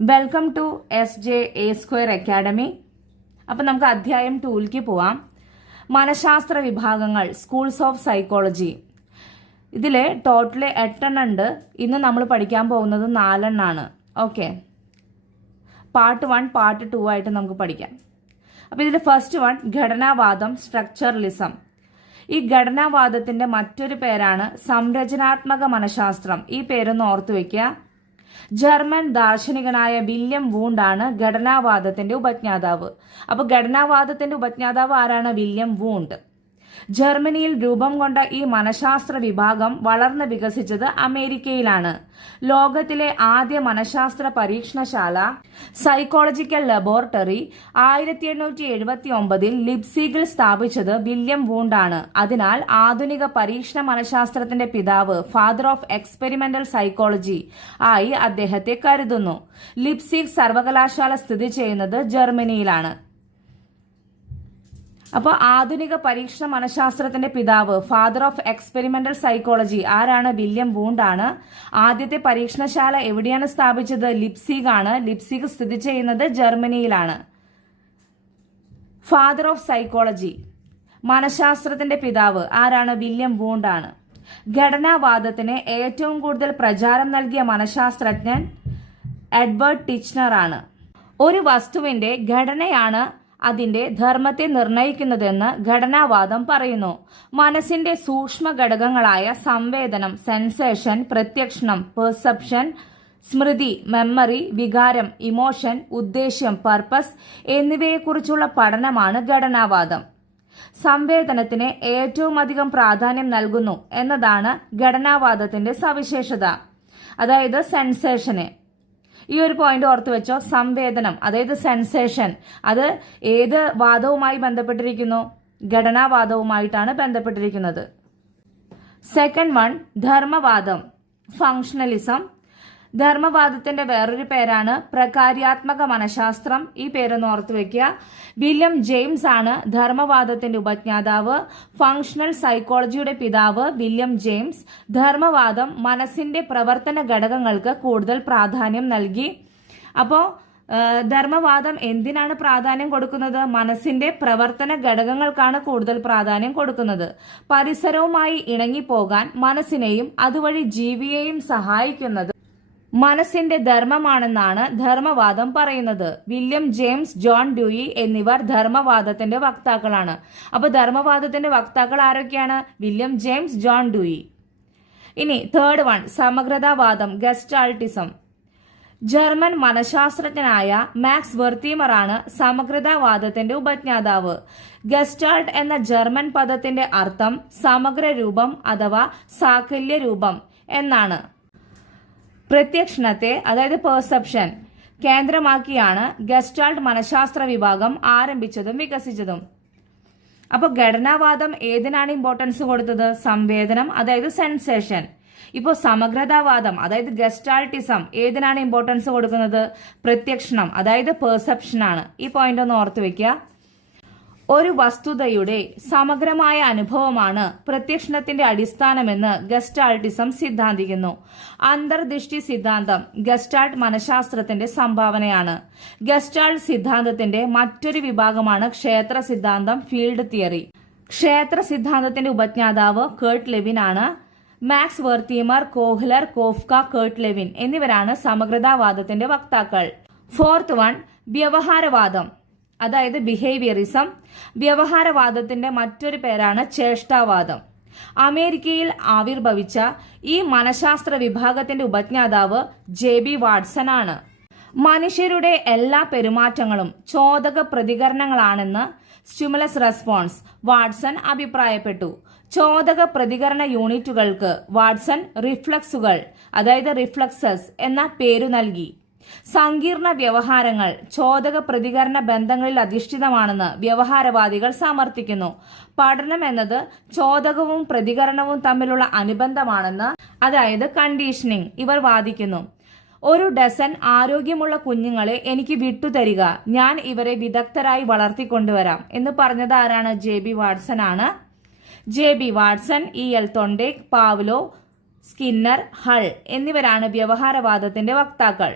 Welcome to SJ A² academy. അപ്പം നമുക്ക് അധ്യായം 2ലേക്ക് പോവാം. മനഃശാസ്ത്ര വിഭാഗങ്ങൾ, സ്കൂൾസ് ഓഫ് സൈക്കോളജി. ഇതിൽ ടോട്ടൽ 8 എണ്ണം ഉണ്ട്. ഇന്ന് നമ്മൾ പഠിക്കാൻ പോകുന്നത് 4 എണ്ണമാണ്. ഓക്കെ, പാർട്ട് 1 പാർട്ട് 2 ആയിട്ട് നമുക്ക് പഠിക്കാം. അപ്പോൾ ഇതിൽ ഫസ്റ്റ് വൺ ഘടനാവാദം, സ്ട്രക്ചറലിസം. ഈ ഘടനാവാദത്തിന്റെ മറ്റൊരു പേരാണ് സംരചനാത്മക മനഃശാസ്ത്രം. ഈ പേരൊന്ന് ഓർത്തു വെക്കുക. ജർമ്മൻ ദാർശനികനായ വില്യം വൂണ്ട് ആണ് ഘടനാവാദത്തിന്റെ ഉപജ്ഞാതാവ്. അപ്പൊ ഘടനാവാദത്തിന്റെ ഉപജ്ഞാതാവ് ആരാണ്? William Wundt. ജർമ്മനിയിൽ രൂപം കൊണ്ട ഈ മനഃശാസ്ത്ര വിഭാഗം വളർന്ന് വികസിച്ചത് അമേരിക്കയിലാണ്. ലോകത്തിലെ ആദ്യ മനഃശാസ്ത്ര പരീക്ഷണശാല, സൈക്കോളജിക്കൽ ലബോറട്ടറി 1879 ലിപ്സിഗിൽ സ്ഥാപിച്ചത് വില്യം വൂണ്ട് ആണ്. അതിനാൽ ആധുനിക പരീക്ഷണ മനഃശാസ്ത്രത്തിന്റെ പിതാവ്, ഫാദർ ഓഫ് എക്സ്പെരിമെന്റൽ സൈക്കോളജി ആയി അദ്ദേഹത്തെ കരുതുന്നു. ലിപ്സിഗ് സർവകലാശാല സ്ഥിതി ചെയ്യുന്നത് ജർമ്മനിയിലാണ്. അപ്പോൾ ആധുനിക പരീക്ഷണ മനഃശാസ്ത്രത്തിന്റെ പിതാവ്, ഫാദർ ഓഫ് എക്സ്പെരിമെന്റൽ സൈക്കോളജി ആരാണ്? വില്യം വൂണ്ട് ആണ്. ആദ്യത്തെ പരീക്ഷണശാല എവിടെയാണ് സ്ഥാപിച്ചത്? ലിപ്സിഗ് ആണ്. ലിപ്സിഗ് സ്ഥിതി ചെയ്യുന്നത് ജർമ്മനിയിലാണ്. ഫാദർ ഓഫ് സൈക്കോളജി, മനഃശാസ്ത്രത്തിന്റെ പിതാവ് ആരാണ്? വില്യം വൂണ്ട് ആണ്. ഘടനാവാദത്തിന് ഏറ്റവും കൂടുതൽ പ്രചാരം നൽകിയ മനഃശാസ്ത്രജ്ഞൻ എഡ്വേർഡ് ടിച്ച്നർ ആണ്. ഒരു വസ്തുവിന്റെ ഘടനയാണ് അതിന്റെ ധർമ്മത്തെ നിർണയിക്കുന്നതെന്ന് ഘടനാവാദം പറയുന്നു. മനസ്സിന്റെ സൂക്ഷ്മ ഘടകങ്ങളായ സംവേദനം, സെൻസേഷൻ, പ്രത്യക്ഷണം, പെർസെപ്ഷൻ, സ്മൃതി, മെമ്മറി, വികാരം, ഇമോഷൻ, ഉദ്ദേശ്യം, പർപ്പസ് എന്നിവയെക്കുറിച്ചുള്ള പഠനമാണ് ഘടനാവാദം. സംവേദനത്തിന് ഏറ്റവും അധികം പ്രാധാന്യം നൽകുന്നു എന്നതാണ് ഘടനാവാദത്തിന്റെ സവിശേഷത. അതായത് സെൻസേഷന്. ഈ ഒരു പോയിന്റ് ഓർത്തു വെച്ചോ. സംവേദനം, അതായത് സെൻസേഷൻ, അത് ഏത് വാദവുമായി ബന്ധപ്പെട്ടിരിക്കുന്നു? ഘടനാവാദവുമായിട്ടാണ് ബന്ധപ്പെട്ടിരിക്കുന്നത്. സെക്കൻഡ് വൺ ധർമ്മവാദം, ഫങ്ഷണലിസം. ധർമ്മവാദത്തിന്റെ വേറൊരു പേരാണ് പ്രകാര്യാത്മക മനഃശാസ്ത്രം. ഈ പേരൊന്ന് ഓർത്തു വെക്കുക. വില്യം ജെയിംസ് ആണ് ധർമ്മവാദത്തിന്റെ ഉപജ്ഞാതാവ്. ഫങ്ഷണൽ സൈക്കോളജിയുടെ പിതാവ് വില്യം ജെയിംസ്. ധർമ്മവാദം മനസ്സിന്റെ പ്രവർത്തന ഘടകങ്ങൾക്ക് കൂടുതൽ പ്രാധാന്യം നൽകി. അപ്പോൾ ധർമ്മവാദം എന്തിനാണ് പ്രാധാന്യം കൊടുക്കുന്നത്? മനസ്സിന്റെ പ്രവർത്തന ഘടകങ്ങൾക്കാണ് കൂടുതൽ പ്രാധാന്യം കൊടുക്കുന്നത്. പരിസരവുമായി ഇണങ്ങിപ്പോകാൻ മനസ്സിനെയും അതുവഴി ജീവിയെയും സഹായിക്കുന്നത് മനസ്സിന്റെ ധർമ്മമാണെന്നാണ് ധർമ്മവാദം പറയുന്നത്. വില്യം ജെയിംസ്, ജോൺ ഡ്യൂയി എന്നിവർ ധർമ്മവാദത്തിന്റെ വക്താക്കളാണ്. അപ്പൊ ധർമ്മവാദത്തിന്റെ വക്താക്കൾ ആരൊക്കെയാണ്? William James, John Dewey. ഇനി തേർഡ് വൺ സമഗ്രതാവാദം, ഗസ്റ്റാൾട്ടിസം. ജർമ്മൻ മനഃശാസ്ത്രജ്ഞനായ മാക്സ് വെർത്തീമർ ആണ് സമഗ്രതാവാദത്തിന്റെ ഉപജ്ഞാതാവ്. ഗസ്റ്റാൾട്ട് എന്ന ജർമ്മൻ പദത്തിന്റെ അർത്ഥം സമഗ്ര രൂപം അഥവാ സാകല്യ രൂപം എന്നാണ്. പ്രത്യക്ഷണത്തെ, അതായത് പെർസെപ്ഷൻ കേന്ദ്രമാക്കിയാണ് ഗസ്റ്റാൾട്ട് മനഃശാസ്ത്ര വിഭാഗം ആരംഭിച്ചതും വികസിച്ചതും. അപ്പോൾ ഘടനാവാദം ഏതിനാണ് ഇമ്പോർട്ടൻസ് കൊടുത്തത്? സംവേദനം, അതായത് സെൻസേഷൻ. ഇപ്പോൾ സമഗ്രതാവാദം, അതായത് ഗസ്റ്റാൾട്ടിസം ഏതിനാണ് ഇമ്പോർട്ടൻസ് കൊടുക്കുന്നത്? പ്രത്യക്ഷണം, അതായത് പെർസെപ്ഷൻ ആണ്. ഈ പോയിന്റ് ഒന്ന് ഓർത്തു വെക്കുക. ഒരു വസ്തുതയുടെ സമഗ്രമായ അനുഭവമാണ് പ്രത്യക്ഷണത്തിന്റെ അടിസ്ഥാനമെന്ന് ഗസ്റ്റാൾട്ടിസം സിദ്ധാന്തിക്കുന്നു. അന്തർദൃഷ്ടി സിദ്ധാന്തം ഗസ്റ്റാൾട്ട് മനഃശാസ്ത്രത്തിന്റെ സംഭാവനയാണ്. ഗസ്റ്റാൾട്ട് സിദ്ധാന്തത്തിന്റെ മറ്റൊരു വിഭാഗമാണ് ക്ഷേത്ര സിദ്ധാന്തം, ഫീൽഡ് തിയറി. ക്ഷേത്ര സിദ്ധാന്തത്തിന്റെ ഉപജ്ഞാതാവ് കേർട്ട് ലെവിൻ ആണ്. Max Wertheimer, Kohler, Koffka, Kurt Lewin എന്നിവരാണ് സമഗ്രതാവാദത്തിന്റെ വക്താക്കൾ. ഫോർത്ത് വൺ വ്യവഹാരവാദം, അതായത് ബിഹേവിയറിസം. വ്യവഹാരവാദത്തിന്റെ മറ്റൊരു പേരാണ് ചേഷ്ടാവാദം. അമേരിക്കയിൽ ആവിർഭവിച്ച ഈ മനഃശാസ്ത്ര വിഭാഗത്തിന്റെ ഉപജ്ഞാതാവ് JB വാട്സൺ ആണ്. മനുഷ്യരുടെ എല്ലാ പെരുമാറ്റങ്ങളും ചോദക പ്രതികരണങ്ങളാണെന്ന് സ്റ്റിമുലസ് റെസ്പോൺസ് വാട്സൺ അഭിപ്രായപ്പെട്ടു. ചോദക പ്രതികരണ യൂണിറ്റുകൾക്ക് വാട്സൺ റിഫ്ലക്സുകൾ, അതായത് റിഫ്ലക്സസ് എന്ന പേരു നൽകി. സങ്കീർണ വ്യവഹാരങ്ങൾ ചോദക പ്രതികരണ ബന്ധങ്ങളിൽ അധിഷ്ഠിതമാണെന്ന് വ്യവഹാരവാദികൾ സമർത്ഥിക്കുന്നു. പഠനം എന്നത് ചോദകവും പ്രതികരണവും തമ്മിലുള്ള അനുബന്ധമാണെന്ന്, അതായത് കണ്ടീഷനിങ്, ഇവർ വാദിക്കുന്നു. ഒരു ഡസൻ ആരോഗ്യമുള്ള കുഞ്ഞുങ്ങളെ എനിക്ക് വിട്ടുതരിക, ഞാൻ ഇവരെ വിദഗ്ധരായി വളർത്തിക്കൊണ്ടുവരാം എന്ന് പറഞ്ഞത് ആരാണ്? JB വാട്സൺ ആണ്. JB Watson, EL Thorndike, Pavlov, Skinner, Hull എന്നിവരാണ് വ്യവഹാരവാദത്തിന്റെ വക്താക്കൾ.